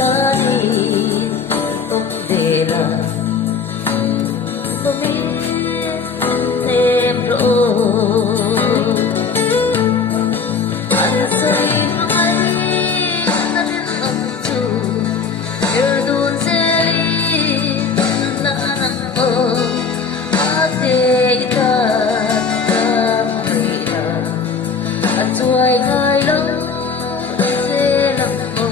Lanin Tokdela Tumin Temro Ansay Mamay Natin ang tu Erdun Selin Nanang o Ate ita Ṭhamawii At suway ngayon Selang o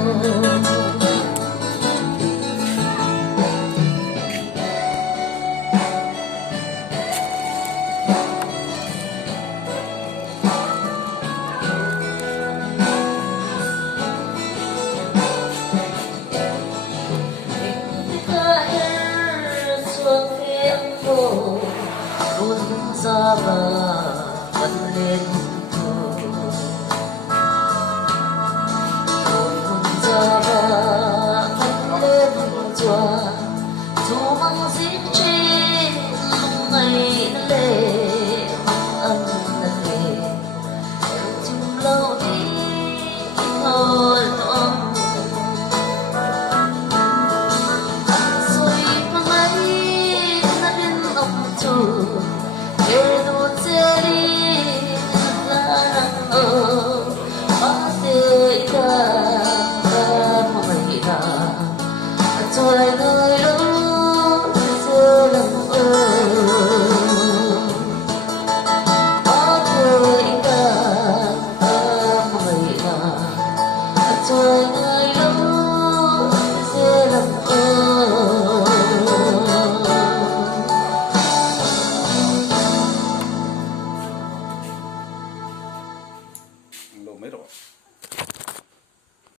Sama panlin ko sama panlin chua tumang sichin ngay nale an nale chung lâu đi thôi tom rồi pangai na din ông chu Erdun Selin Nanang o Ate ita Ṭhamawii At suway ngayon Selang o Ate ita Ṭhamawii At suway ngayon